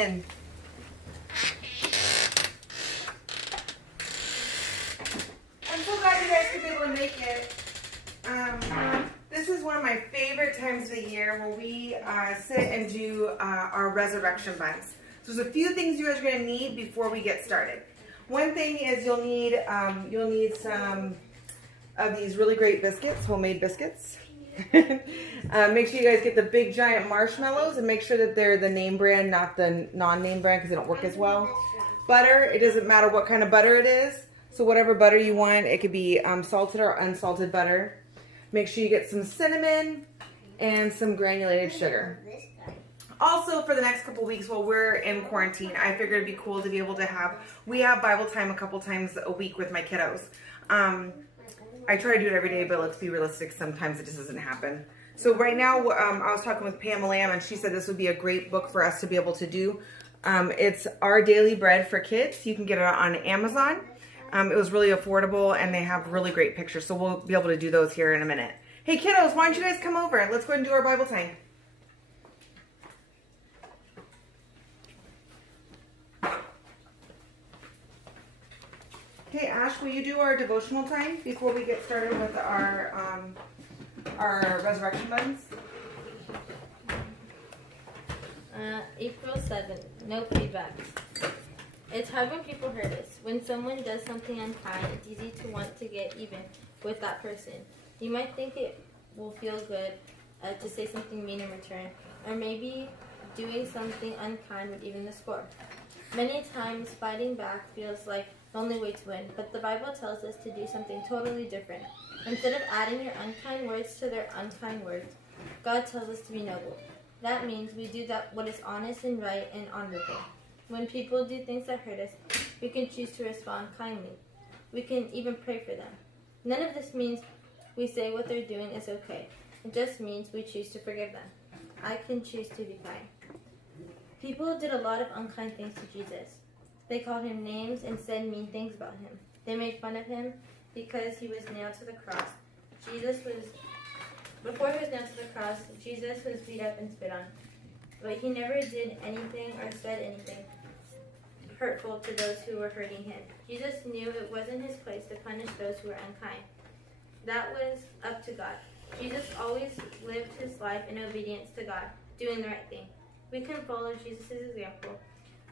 in. I'm so glad you guys could be able to make it. This is one of my favorite times of the year where we sit and do our resurrection buns. So there's a few things you guys are going to need before we get started. One thing is you'll need some of these really great biscuits, homemade biscuits. Make sure you guys get the big giant marshmallows and make sure that they're the name brand, not the non-name brand, because they don't work as well. Butter, it doesn't matter what kind of butter it is. So whatever butter you want, it could be salted or unsalted butter. Make sure you get some cinnamon and some granulated sugar. Also, for the next couple weeks while we're in quarantine, I figured it'd be cool to be able to we have Bible time a couple times a week with my kiddos. I try to do it every day, but let's be realistic. Sometimes it just doesn't happen. So right now, I was talking with Pam Lamb, and she said this would be a great book for us to be able to do. It's Our Daily Bread for Kids. You can get it on Amazon. It was really affordable, and they have really great pictures, so we'll be able to do those here in a minute. Hey, kiddos, why don't you guys come over? Let's go ahead and do our Bible time. Hey, Ash, will you do our devotional time before we get started with our resurrection buns? April 7th, no feedback. It's hard when people hurt us. When someone does something unkind, it's easy to want to get even with that person. You might think it will feel good to say something mean in return, or maybe doing something unkind would even the score. Many times, fighting back feels like the only way to win, but the Bible tells us to do something totally different. Instead of adding your unkind words to their unkind words, God tells us to be noble. That means we do what is honest and right and honorable. When people do things that hurt us, we can choose to respond kindly. We can even pray for them. None of this means we say what they're doing is okay. It just means we choose to forgive them. I can choose to be kind. People did a lot of unkind things to Jesus. They called him names and said mean things about him. They made fun of him because he was nailed to the cross. Before he was nailed to the cross, Jesus was beat up and spit on. But he never did anything or said anything hurtful to those who were hurting him. Jesus knew it wasn't his place to punish those who were unkind. That was up to God. Jesus always lived his life in obedience to God, doing the right thing. We can follow Jesus' example.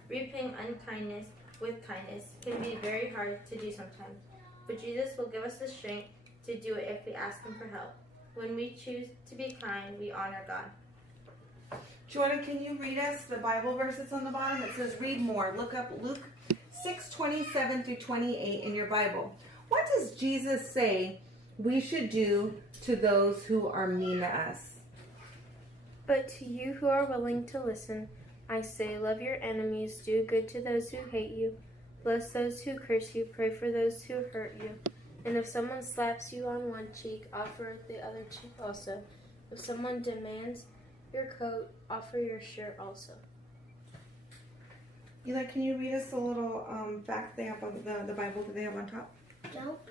Repaying unkindness with kindness can be very hard to do sometimes, but Jesus will give us the strength to do it if we ask him for help. When we choose to be kind, we honor God. Jordan, can you read us the Bible verse that's on the bottom? It says, read more. Look up Luke 6:27 through 28 in your Bible. What does Jesus say we should do to those who are mean to us? But to you who are willing to listen, I say, love your enemies, do good to those who hate you, bless those who curse you, pray for those who hurt you. And if someone slaps you on one cheek, offer the other cheek also. If someone demands your coat, offer your shirt also. Eli, can you read us the little back they have on the Bible that they have on top? Don't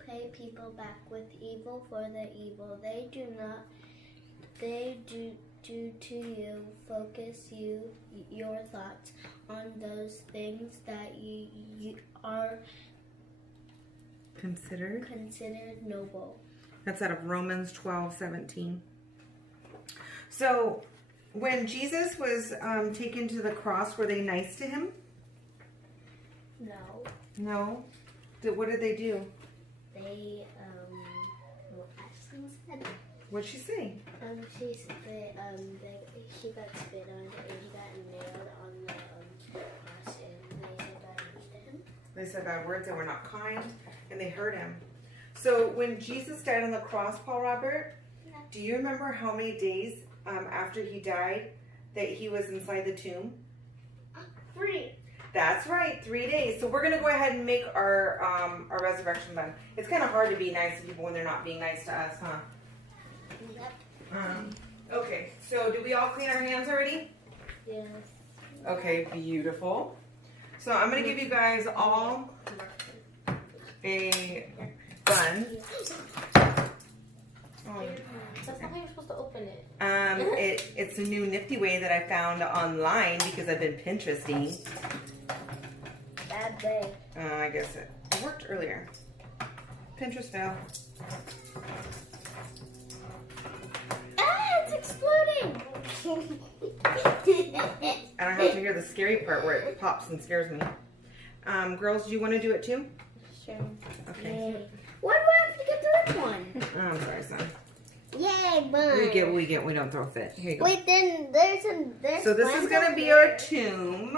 pay people back with evil for the evil they do to you. Focus your thoughts on those things that you are considered noble. That's out of Romans 12:17. So, when Jesus was taken to the cross, were they nice to him? No. No? What did they do? They, Ashley said. What'd she say? She said he got spit on and he got nailed on the cross and they said bad words to him. They said bad words, they were not kind, and they hurt him. So, when Jesus died on the cross, Paul Robert, do you remember how many days after he died that he was inside the tomb? 3. That's right, 3 days. So we're going to go ahead and make our resurrection bun. It's kind of hard to be nice to people when they're not being nice to us, huh? Yep. Okay, so do we all clean our hands already? Yes. Okay, beautiful. So I'm going to give you guys all a bun. Oh, That's not how you're supposed to open it. it's a new nifty way that I found online because I've been Pinteresting. Bad day. I guess it worked earlier. Pinterest fail. Ah, it's exploding. I don't have to hear the scary part where it pops and scares me. Girls, do you want to do it too? Sure. Okay. Why do I have to get to this one? Oh, I'm sorry, son. Yay, mine. We get what we get. We don't throw a fit. Here you go. Wait, then there's So this is gonna be our tomb.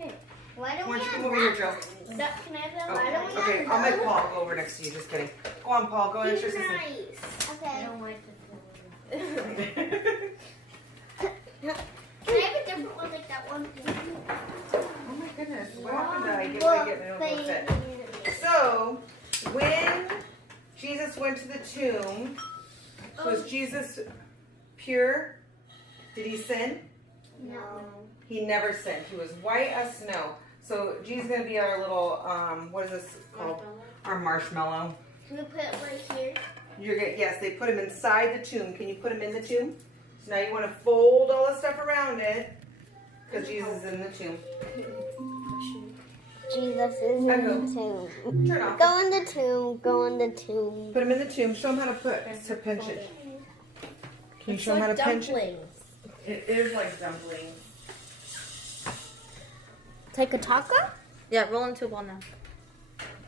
Okay. Why don't Why we don't you have come over here, that? Joe? Can I have that? Oh, Why don't we okay, have I'll make those? Paul go over next to you. Just kidding. Go on, Paul. Go in He's your sister. nice. Okay. I don't like this one. Can I have a different one like that one? Oh my goodness. What happened that I get it over a fit? So, when Jesus went to the tomb, was Jesus pure? Did he sin? No. He never sinned. He was white as snow. So Jesus is going to be our little, what is this called? Our marshmallow. Can we put it right here? Yes, they put him inside the tomb. Can you put him in the tomb? So now you want to fold all the stuff around it because Jesus is in the tomb. Jesus is in the tomb. Turn off. Go in the tomb. Go in the tomb. Put him in the tomb. Show him how to pinch it. Can you show him how to pinch it? It is like dumplings. Take a taco? Yeah, roll into a ball now.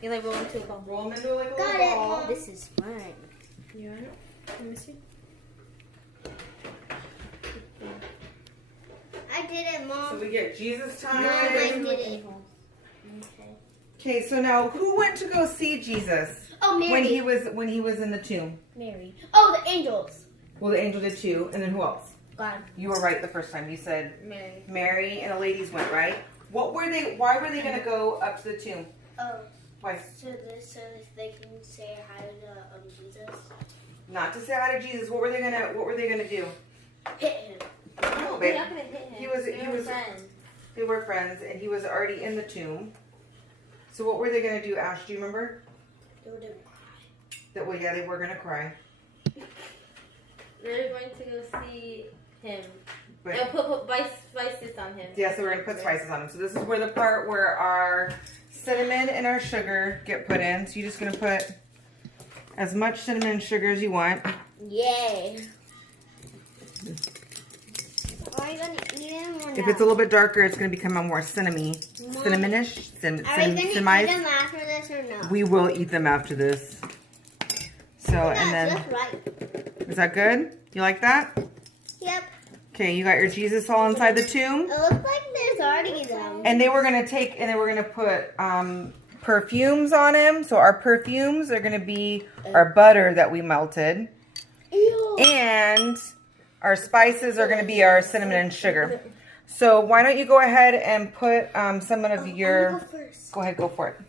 You like roll into a ball. Roll them into like a Got little it. ball. This is fun. You want it? Let me see. I did it, So Mom. we get Jesus Mom, I time. did it. Okay, so now who went to go see Jesus Oh, Mary. when he was in the tomb? Mary. Oh, the angels. Well, the angel did too, and then who else? God. You were right the first time. You said Mary. Mary and the ladies went, right? What were they? Why were they going to go up to the tomb? Oh, Why? so they can say hi to Jesus. Not to say hi to Jesus. What were they gonna do? Hit him. No, They're babe. not gonna hit him. He was- They he were was- friends. They were friends, and he was already in the tomb. So what were they gonna do, Ash? Do you remember? They would cry. That well, yeah, they were gonna cry. They're going to go see him. But They'll put spices on him. yeah, so we're gonna put spices on them. So this is where the part where our cinnamon and our sugar get put in. So you're just gonna put as much cinnamon and sugar as you want. Yay. Are you gonna eat them or If it's a little bit darker, it's gonna become a more cinnamon-y. Mom, Cinnamonish? Are we gonna eat Cinnamized? them after this or no? We will eat them after this. So, and then, That's right. is that good? You like that? Yep. Okay, you got your Jesus all inside the tomb. It looks like there's already them. And they were gonna put perfumes on him. So our perfumes are gonna be our butter that we melted. Ew. And our spices are gonna be our cinnamon and sugar. So why don't you go ahead and put some of your, Go first. go ahead, go for it.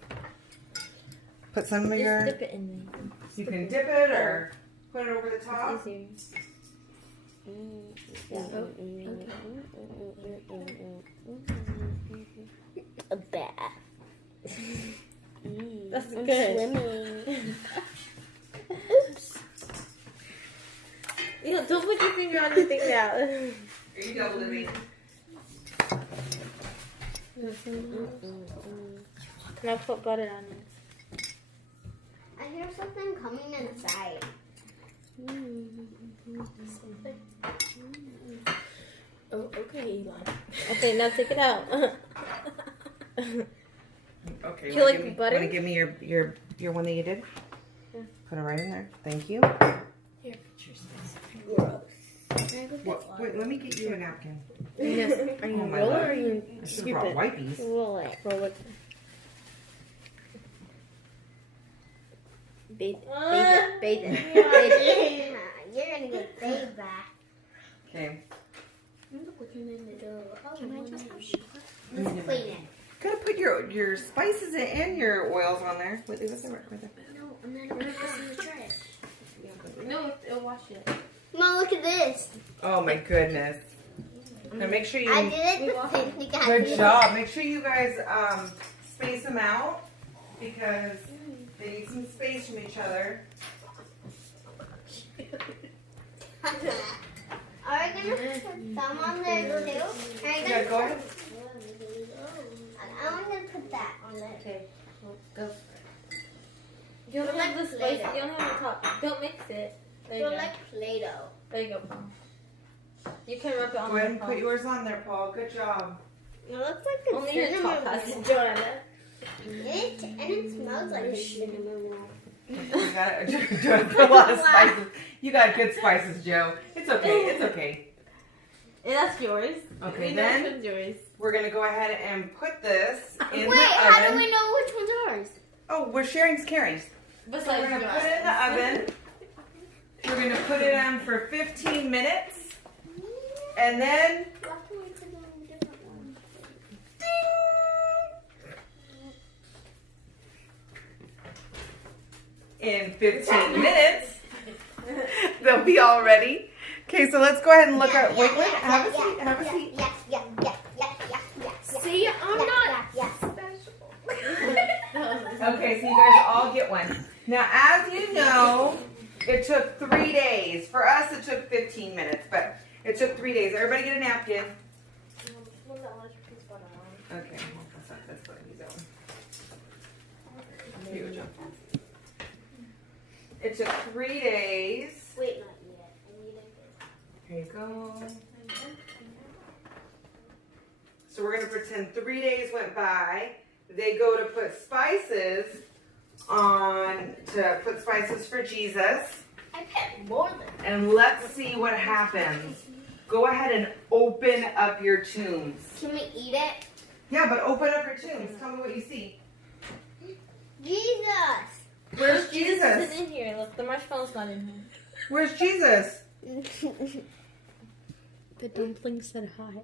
Put some of Just your, dip it in there. you can dip it or put it over the top. It's easier. A bath. That's I'm good. swimming. Oops. You know, don't put your finger on the thing now. Are you double dipping? Can I put butter on it? I hear something coming inside. Oh, okay, Elon. Okay, now take it out. Okay. Do you like butter? Want to give me your one that you did? Yeah. Put it right in there. Thank you. Here, pictures. Gross. Can I go get What, wait, let me get you a napkin. Are you Oh, gonna my roll it love. or are you I should scoop have it? brought wipies. Roll it. Roll it. Bathe it. Bathe it. Bathe it. You're gonna get paid back. Okay. Look what's in the middle. Oh, can I just have sugar? Let's clean it. Gotta put your spices in and your oils on there. Wait, is this right there? No, and then we're gonna put in the trash. No, it'll wash it. Mom, look at this. Oh my goodness. Now make sure you. I did it the same thing. Good job. Make sure you guys space them out because they need some space from each other. Are we gonna put some on there too? Yeah, go ahead. I'm gonna put that on there. Okay, well, go for it. You don't have the spice. You don't have the top. Don't mix it. There you Feel go. like Play-Doh. There you go, Paul. You can rub it on Go ahead the and palm. put yours on there, Paul. Good job. It looks like a Only your top cinnamon has to roll. join it. And it smells like a cinnamon roll. You got a lot of spices. You got good spices, Joe. It's okay. It's okay. And that's yours. Okay, We know then which one's yours. we're gonna go ahead and put this in Wait, the how do oven. we know which one's ours? Oh, we're sharing caring. So Besides we're gonna yours. put it in the oven. We're gonna put it on for 15 minutes, and then What can we put on a different one? in 15 minutes they'll be all ready. Okay, so let's go ahead and look at. Wait, have a seat. Have a seat. Yeah. See, I'm not special. Okay, so you guys all get one. Now, as you know, it took 3 days. For us, it took 15 minutes, but it took 3 days. Everybody get a napkin. Okay, that's what he's on. Here you go, Joe. It took 3 days. Wait, not yet. I need it. Here you go. So we're going to pretend 3 days went by. They go to put spices on, to put spices for Jesus. I put more than. And let's see what happens. Go ahead and open up your tombs. Can we eat it? Yeah, but open up your tombs. Tell me what you see. Jesus. Where's Jesus Jesus? isn't in here. Look, the marshmallow's not in here. Where's Jesus? The dumpling said hi.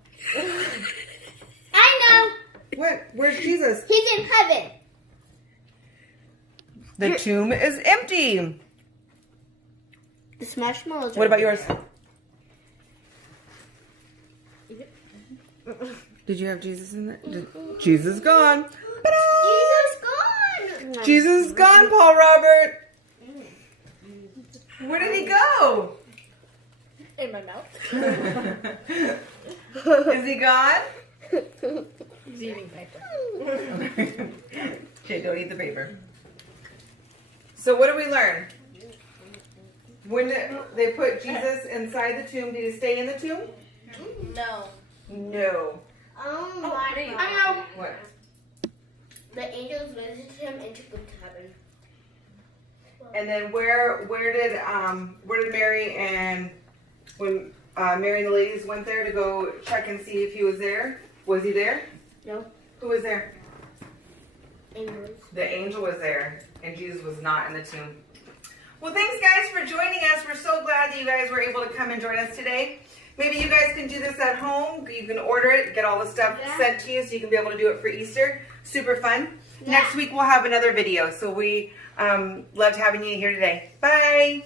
I know. What? Where's Jesus? He's in heaven. The tomb is empty. This marshmallows. What about yours? Did you have Jesus in there? Jesus gone. Jesus gone. Jesus is gone, Paul Robert. Where did he go? In my mouth. Is he gone? He's eating paper. Okay, don't eat the paper. So what do we learn? When they put Jesus inside the tomb, did he stay in the tomb? No. No. Oh my there you God. go. I know. What? The angels visited him and took him to heaven. And then where did Mary and when Mary and the ladies went there to go check and see if he was there? Was he there? No. Who was there? Angels. The angel was there, and Jesus was not in the tomb. Well, thanks guys for joining us. We're so glad that you guys were able to come and join us today. Maybe you guys can do this at home. You can order it, get all the stuff sent to you so you can be able to do it for Easter. Super fun. Yeah. Next week we'll have another video. So we loved having you here today. Bye.